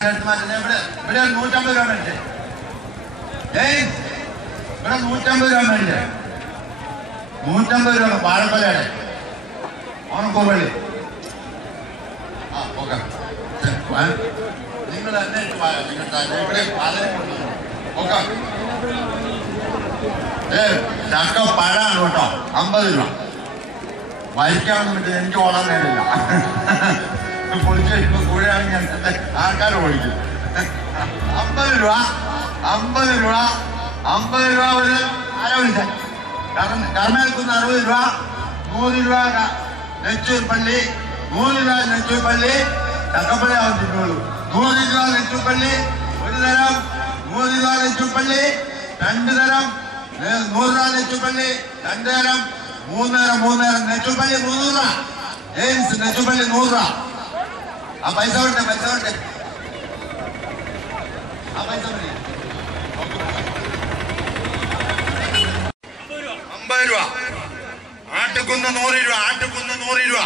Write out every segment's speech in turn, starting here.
ഇവിടെ 150 രൂപ മേടിച്ചേ. ഇവിടെ 150 രൂപ മേടിച്ചേ. 150 രൂപ വാഴക്കൊലയുടെ ഓണക്കോവള്ളി. ആ ഓക്കെ, നിങ്ങൾ തന്നെ ഇവിടെ ഓക്കെ. ചക്ക പഴമാണ് കേട്ടോ, 50 രൂപ. വരിക്കാണെന്ന് പറ്റി എനിക്ക് ഓടാൻ നേരില്ല. പൊളിച്ച് കഴിയുമ്പോൾ കൂടെയാണെങ്കിൽ ആൾക്കാർ ഓടിക്കും. 50 രൂപ, 50 രൂപ, 50 രൂപ. ഒരു ആരാ വിളിച്ചാൽ കർമ്മേൽക്കുന്ന് 60 രൂപ, 100 രൂപ നെച്ചൂർ പള്ളി, 100 രൂപ നെച്ചൂർ പള്ളി. ചക്കപ്പള്ളി ആവും തിന്നുള്ളൂ. 100 രൂപ നെച്ചൂർ പള്ളി ഒരു തരം, 100 രൂപ നെച്ചൂർ പള്ളി രണ്ട് തരം, 100 രൂപ നെച്ചൂർ പള്ളി രണ്ട് തരം, 3 നേരം 3 നേരം. നെച്ചൂർ പള്ളി 300 രൂപ. ജെയിംസ് നെച്ചൂർ പള്ളി 100 രൂപ. ആ പൈസ കൊടുത്തേ, പൈസ കൊടുത്തേ, ആ പൈസ 50 രൂപ. ആട്ടുകുന്ന് 100 രൂപ, ആട്ടുകുന്ന് 100 രൂപ.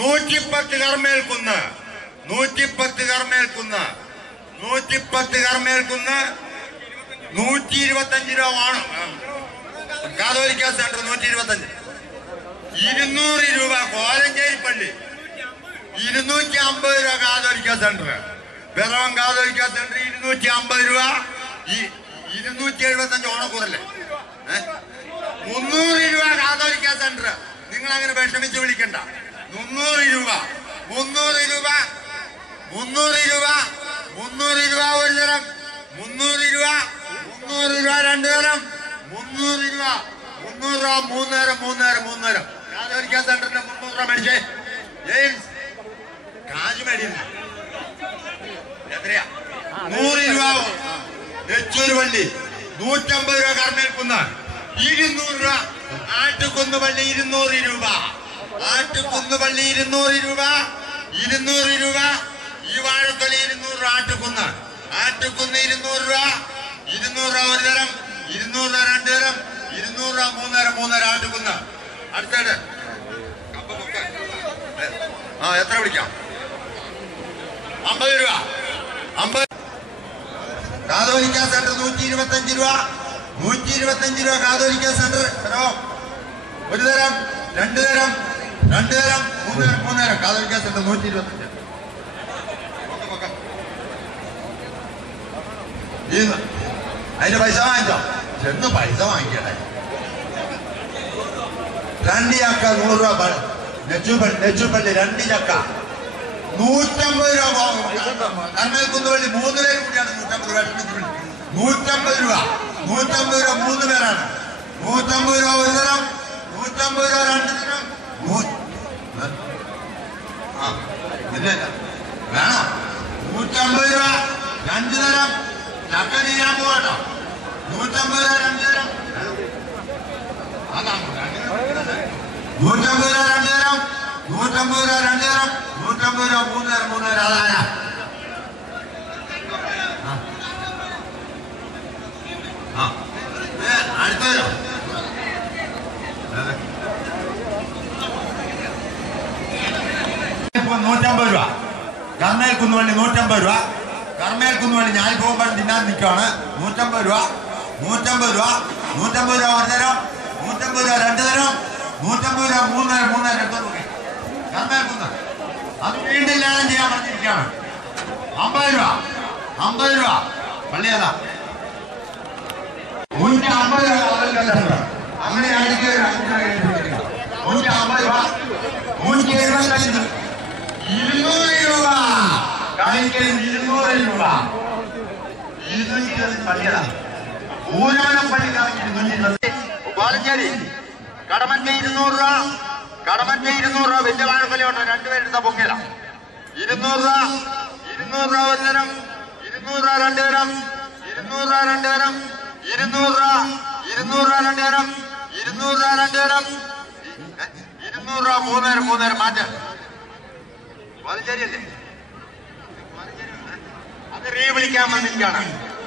110 കർമ്മേൽക്കുന്ന്, 110 കർമ്മേൽക്കുന്ന്, 110 കർമ്മേൽക്കുന്ന് 125 രൂപ ആണ്. കാതോലിക്ക സെന്റർ 125. 200 രൂപ കോലഞ്ചേരി പള്ളി, 250 രൂപ കാതോലിക്ക സെന്റർ. പിറവം കാതോലിക്ക സെന്റർ 250 രൂപ. 275 ഓണക്കൂറല്ലേ. 300 രൂപ കാതോലിക്ക സെന്റർ. നിങ്ങൾ അങ്ങനെ വിഷമിച്ച് വിളിക്കണ്ട. 300 രൂപ, 300 രൂപ, 300 രൂപ, 300 രൂപ ഒരു തരം, 300 രൂപ, 300 രൂപ രണ്ട് തരം, 300 രൂപ, 300 രൂപ 3 നേരം, 3 നേരം, 3 നേരം. കാതോലിക്ക സെന്ററിന്റെ 300 രൂപ മേടിച്ചേ. ജെയിംസ് കാശ് മേടിക്കുന്നു എത്രയാ? 100 രൂപ നെച്ചൂർ പള്ളി, 150 രൂപ കർമ്മേൽക്കുന്ന്, 200 രൂപ ആട്ടുകുന്ന് പള്ളി, 200 രൂപ ആട്ടുകുന്ന് പള്ളി, 200 രൂപ, 200 രൂപ. ഈ വാഴക്കൊലി 200 രൂപ. ആട്ടുകുന്ന്, ആട്ടുകുന്ന് 200 രൂപ, 200 രൂപ ഒരു തരം, 200 രൂപ രണ്ട് തരം, 200 രൂപ 3 നേരം, 3 നേരം. ആട്ടുകുന്ന് അടുത്തേട് ആ എത്ര പിടിക്കാം? 50 രൂപ. 50 കാതോലിക്ക സെന്റർ 125 രൂപ, 125 രൂപ കാതോലിക്ക സെന്റർ. ഒരു തരം, രണ്ട് തരം, രണ്ട് തരം, 3 നേരം, 3 നേരം. കാതോലിക്ക സെന്റർ 125. അതിന്റെ പൈസ വാങ്ങിച്ചോ? ചെന്ന് പൈസ വാങ്ങിക്കട്ടെ. 2 ചക്ക 100 രൂപ. നെച്ചൂപ്പള്ളി 2 ചക്ക 150 രൂപ. കർമ്മേൽക്കുന്ന് പള്ളി 3 പേര് കൂടിയാണ് 150 രൂപ. 150 രൂപ, 150 രൂപ 3 പേരാണ്. 150 രൂപ ഒരു തരം, 150 രൂപ രണ്ട് തരം. ഇല്ല വേണോ? 150 രൂപ 2 തരം. ചക്ക ചെയ്യാൻ പോകട്ടോ. 150 രൂപ 2 തരം. 150 രൂപ 2 തരം, 150 രൂപ 2 തരം, 150 രൂപ 3 നേരം, 3 നേരം. അതാരാ? അടുത്തോ 150 രൂപ. കർമ്മേൽക്കുന്ന് പള്ളി 150 രൂപ. കർമ്മേൽക്കുന്ന് പള്ളി ഞാൻ പോകുമ്പോൾ തിന്നാൻ നിൽക്കുകയാണ്. 150 രൂപ, 150 രൂപ, 150 രൂപ ഒരു തരം, 150 രൂപ രണ്ട് തരം, 150 രൂപ 3 നേരം, 3 നേരം. എടുത്തോളൂ കർമ്മേൽക്കുന്ന്. അത് വീണ്ടും ലേലം ചെയ്യാൻ പറഞ്ഞിരിക്കുകയാണ്. 50 രൂപ, 50 രൂപ. പള്ളി ഏതാ? 150 രൂപ. അങ്ങനെ അടിക്കുക. 150 രൂപ, 175, 200 രൂപ. കാണിക്കൽ 200 രൂപ. പള്ളിയതാ ഊരാനം പള്ളി കാണിക്കൽ. പാലഞ്ചേരി കടമറ്റ 200 രൂപ. കടമറ്റ 200 രൂപ. വലിയ വാഴക്കൊലയുണ്ട്, രണ്ടുപേരെടുത്ത പൊങ്ങല. 200 രൂപ, 200 രൂപ ഒരു തരം, 200 രൂപ രണ്ട് തരം, 200 രൂപ രണ്ട് തരം, 200 രൂപ, 200 രൂപ രണ്ട് തരം, 200 രൂപ രണ്ട് തരം, 200 രൂപ 3 നേരം, 3 നേരം. മാറ്റാൻ പാലഞ്ചേരിയല്ലേ? അത് റീ വിളിക്കാൻ വന്നിരിക്കുകയാണ്.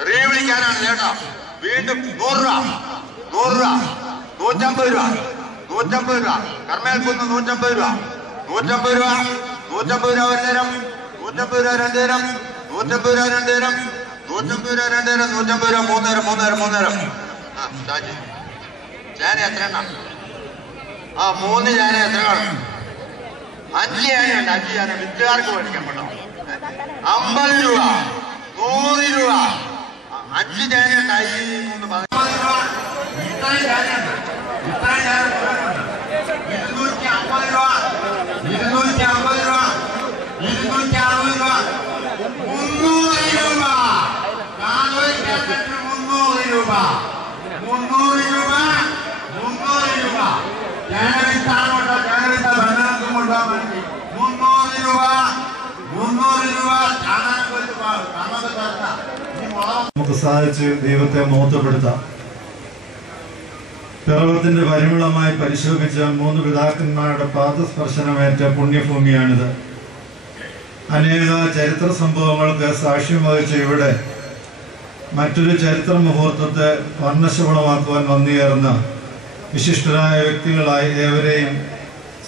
റീ വിളിക്കാനാണ് ചേട്ടാ. വീണ്ടും 100 രൂപ, 100 രൂപ, 150 രൂപ, 150 രൂപ. കർമ്മേൽക്കുന്ന് 150 രൂപ, 150 രൂപ, 150 രൂപ ഒരു തരം, 150 രൂപ രണ്ട് തരം, 150 രൂപ 2000, 150 രൂപ 2000, 150 രൂപ 3000. ആ ചാച്ചി ചേന എത്ര എണ്ണം? ആ 3 ചേന എത്ര കാണും? 5 ചേനയുണ്ട്. 5 ചേന വിദ്യാർക്ക് മേടിക്കാൻ പറ്റോ? 50 രൂപ, 100 രൂപ. 5 ചേനയുണ്ട്. 50 രൂപ. ഇത്രയും ചേനയുണ്ട്. 250 രൂപ, 250 രൂപ, 260 രൂപ, 300 രൂപ. 300 രൂപ, 300 രൂപ, 300 രൂപ. ജനവിത്താണോട്ടോ, ജനവിത്ത ഭരണത്തും കൊണ്ടാ മതി. 300 രൂപ, 300 രൂപ. നമുക്ക് സാധിച്ച് ദൈവത്തെ മഹത്വപ്പെടുത്താം. പിറവത്തിന്റെ പരിമളമായി പരിശോഭിച്ച 3 പിതാക്കന്മാരുടെ പാദസ്പർശനമേറ്റ പുണ്യഭൂമിയാണിത്. അനേക ചരിത്ര സംഭവങ്ങൾക്ക് സാക്ഷ്യം വഹിച്ച ഇവിടെ മറ്റൊരു ചരിത്ര മുഹൂർത്തത്തെ വർണ്ണശബളമാക്കുവാൻ വന്നുചേർന്ന വിശിഷ്ടരായ വ്യക്തികളായി ഏവരെയും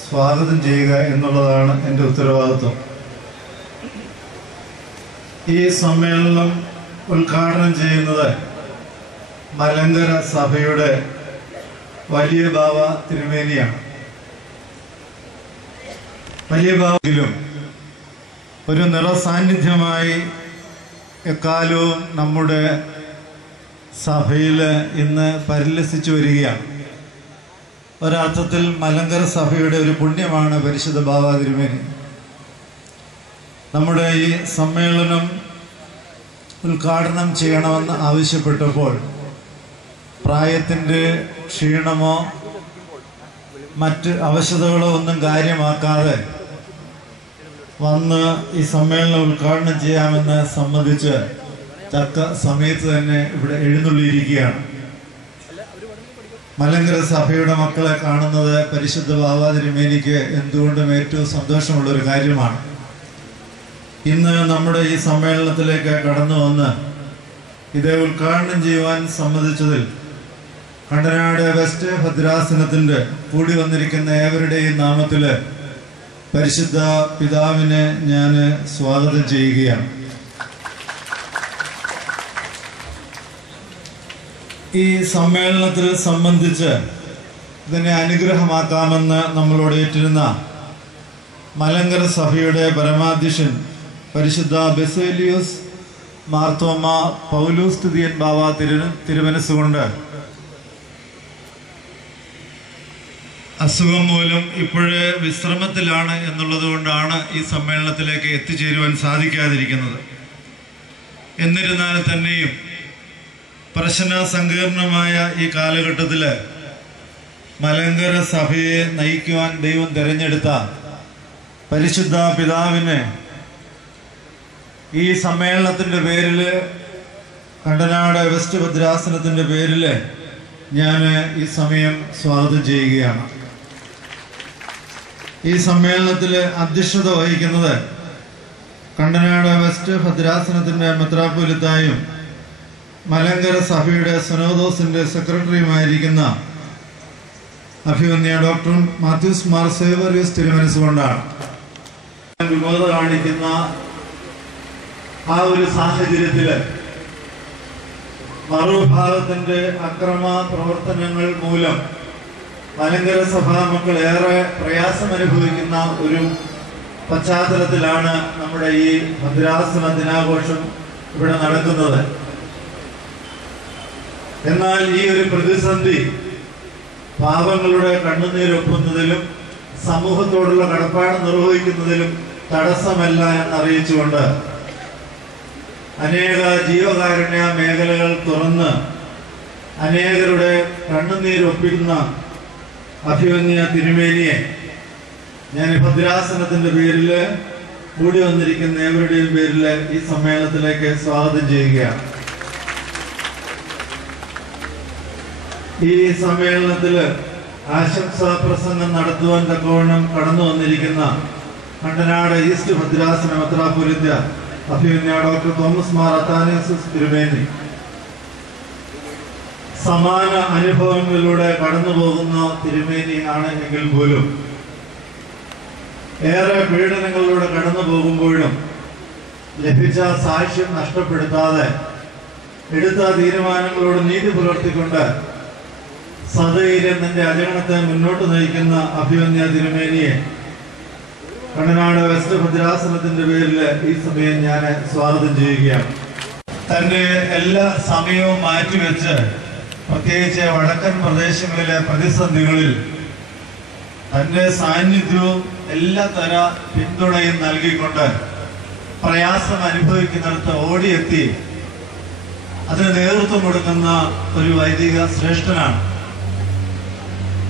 സ്വാഗതം ചെയ്യുക എന്നുള്ളതാണ് എൻ്റെ ഉത്തരവാദിത്വം. ഈ സമ്മേളനം ഉദ്ഘാടനം ചെയ്യുന്നത് മലങ്കര സഭയുടെ വലിയ ബാവ തിരുമേനിയാണ്. വലിയ ബാവയിലും ഒരു നിറസാന്നിധ്യമായി എക്കാലവും നമ്മുടെ സഭയിൽ ഇന്ന് പരിലസിച്ചു വരികയാണ്. ഒരർത്ഥത്തിൽ മലങ്കര സഭയുടെ ഒരു പുണ്യമാണ് പരിശുദ്ധ ബാവ തിരുമേനി. നമ്മുടെ ഈ സമ്മേളനം ഉദ്ഘാടനം ചെയ്യണമെന്ന് ആവശ്യപ്പെട്ടപ്പോൾ പ്രായത്തിൻ്റെ ക്ഷീണമോ മറ്റ് അവശതകളോ ഒന്നും കാര്യമാക്കാതെ വന്ന് ഈ സമ്മേളനം ഉദ്ഘാടനം ചെയ്യാമെന്ന് സമ്മതിച്ച് തക്ക സമയത്ത് തന്നെ ഇവിടെ എഴുന്നള്ളിയിരിക്കുകയാണ്. മലങ്കര സഭയുടെ മക്കളെ കാണുന്നത് പരിശുദ്ധ ബാവ തിരുമേനിക്ക് എന്തുകൊണ്ടും ഏറ്റവും സന്തോഷമുള്ളൊരു കാര്യമാണ്. ഇന്ന് നമ്മുടെ ഈ സമ്മേളനത്തിലേക്ക് കടന്നു വന്ന് ഇത് ഉദ്ഘാടനം ചെയ്യുവാൻ സമ്മതിച്ചതിൽ കണ്ടനാട് വെസ്റ്റ് ഭദ്രാസനത്തിൻ്റെ കൂടി വന്നിരിക്കുന്ന ഏവരുടെയും നാമത്തിൽ പരിശുദ്ധ പിതാവിനെ ഞാൻ സ്വാഗതം ചെയ്യുകയാണ്. ഈ സമ്മേളനത്തിൽ സംബന്ധിച്ച് ഇതിനെ അനുഗ്രഹമാക്കാമെന്ന് നമ്മളോട് ഏറ്റിരുന്ന മലങ്കര സഭയുടെ പരമാധ്യക്ഷൻ പരിശുദ്ധ ബെസേലിയോസ് മാർത്തോമ പൗലോസ് തുതിയൻ ബാവ തിരുമനസ്സുകൊണ്ട് അസുഖം മൂലം ഇപ്പോഴേ വിശ്രമത്തിലാണ് എന്നുള്ളത് കൊണ്ടാണ് ഈ സമ്മേളനത്തിലേക്ക് എത്തിച്ചേരുവാൻ സാധിക്കാതിരിക്കുന്നത്. എന്നിരുന്നാൽ തന്നെയും പ്രശ്ന സങ്കീർണമായ ഈ കാലഘട്ടത്തിൽ മലങ്കര സഭയെ നയിക്കുവാൻ ദൈവം തിരഞ്ഞെടുത്ത പരിശുദ്ധ പിതാവിനെ ഈ സമ്മേളനത്തിൻ്റെ പേരിൽ, കണ്ടനാട് വെസ്റ്റ് ഭദ്രാസനത്തിൻ്റെ പേരിൽ ഞാൻ ഈ സമയം സ്വാഗതം ചെയ്യുകയാണ്. ഈ സമ്മേളനത്തിൽ അധ്യക്ഷത വഹിക്കുന്നത് കണ്ടനാട് വെസ്റ്റ് ഭദ്രാസനത്തിൻ്റെ മെത്രാപ്പൊലീത്തായും മലങ്കര സഭയുടെ സിനോദോസിൻ്റെ സെക്രട്ടറിയുമായിരിക്കുന്ന അഭിവന്യ ഡോക്ടർ മാത്യൂസ് മാർ സേവറിയസ് തിരുമനസ്സുകൊണ്ടാണ്. വിമോചന കാണിക്കുന്ന ആ ഒരു സാഹചര്യത്തിൽ മറുഭാഗത്തിൻ്റെ അക്രമ പ്രവർത്തനങ്ങൾ മൂലം മലങ്കര സഭാ മക്കൾ ഏറെ പ്രയാസമനുഭവിക്കുന്ന ഒരു പശ്ചാത്തലത്തിലാണ് നമ്മുടെ ഈ ഭദ്രാസന ദിനാഘോഷം ഇവിടെ നടക്കുന്നത്. എന്നാൽ ഈ ഒരു പ്രതിസന്ധി പാവങ്ങളുടെ കണ്ണുനീരൊപ്പുന്നതിലും സമൂഹത്തോടുള്ള കടപ്പാട് നിർവഹിക്കുന്നതിലും തടസ്സമല്ല എന്നറിയിച്ചുകൊണ്ട് അനേക ജീവകാരുണ്യ മേഖലകൾ തുറന്ന് അനേകരുടെ കണ്ണുനീരൊപ്പിക്കുന്ന അഭിവന്യ തിരുമേനിയെ ഞാൻ ഭദ്രാസനത്തിൻ്റെ പേരിൽ കൂടി വന്നിരിക്കുന്ന ഏവരുടെയും പേരിൽ ഈ സമ്മേളനത്തിലേക്ക് സ്വാഗതം ചെയ്യുകയാണ്. ഈ സമ്മേളനത്തിൽ ആശംസാ പ്രസംഗം നടത്തുവാൻ തക്കവണ്ണം കടന്നു വന്നിരിക്കുന്ന കണ്ടനാട് ഈസ്റ്റ് ഭദ്രാസന മെത്രാപ്പൊലീത്ത അഭിവന്യ ഡോക്ടർ തോമസ് മാർ അത്താനേസിസ് തിരുമേനി സമാന അനുഭവങ്ങളിലൂടെ കടന്നു പോകുന്ന തിരുമേനി ആണ് എങ്കിൽ പോലും ഏറെ പീഡനങ്ങളിലൂടെ കടന്നു പോകുമ്പോഴും ലഭിച്ച സാക്ഷ്യം നഷ്ടപ്പെടുത്താതെ എടുത്ത തീരുമാനങ്ങളോട് നീതി പുലർത്തിക്കൊണ്ട് സധൈര്യം തന്റെ അജഗണത്തെ മുന്നോട്ട് നയിക്കുന്ന അഭിമന്യ തിരുമേനിയെ കണ്ണനാട് വെസ്റ്റ് ഭദ്രാസനത്തിന്റെ പേരിൽ ഈ സമയം ഞാൻ സ്വാഗതം ചെയ്യുകയാണ്. തന്റെ എല്ലാ സമയവും മാറ്റിവെച്ച് പ്രത്യേകിച്ച് വടക്കൻ പ്രദേശങ്ങളിലെ പ്രതിസന്ധികളിൽ തന്റെ സാന്നിധ്യവും എല്ലാ തര പിന്തുണയും നൽകിക്കൊണ്ട് പ്രയാസം അനുഭവിക്കുന്നിടത്ത് ഓടിയെത്തി അതിന് നേതൃത്വം കൊടുക്കുന്ന ഒരു വൈദിക ശ്രേഷ്ഠനാണ്.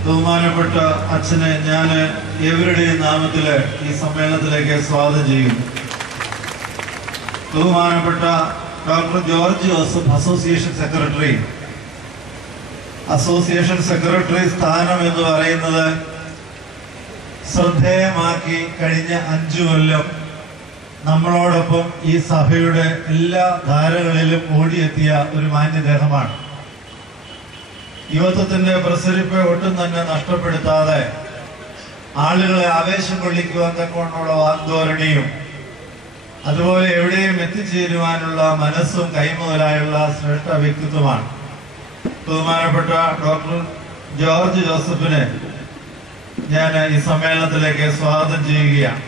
ബഹുമാനപ്പെട്ട അച്ഛനെ ഞാൻ ഏവരുടെയും നാമത്തിൽ ഈ സമ്മേളനത്തിലേക്ക് സ്വാഗതം ചെയ്യുന്നു. ബഹുമാനപ്പെട്ട doctor George Joseph association secretary സ്ഥാനം എന്ന് പറയുന്നത് ശ്രദ്ധേയമാക്കി കഴിഞ്ഞ 5 കൊല്ലം നമ്മളോടൊപ്പം ഈ സഭയുടെ എല്ലാ ധാരകളിലും ഓടിയെത്തിയ ഒരു മാന്യദേഹമാണ്. യുവത്വത്തിന്റെ പ്രസരിപ്പ് ഒട്ടും തന്നെ നഷ്ടപ്പെടുത്താതെ ആളുകളെ ആവേശം കൊള്ളിക്കുവാൻ തക്കവണ്ണമുള്ള വാഗ്ധോരണിയും അതുപോലെ എവിടെയും എത്തിച്ചേരുവാനുള്ള മനസ്സും കൈമുതലായുള്ള ശ്രേഷ്ഠ വ്യക്തിത്വമാണ്. ബഹുമാനപ്പെട്ട ഡോക്ടർ ജോർജ് ജോസഫിനെ ഞാൻ ഈ സമ്മേളനത്തിലേക്ക് സ്വാഗതം ചെയ്യുകയാണ്.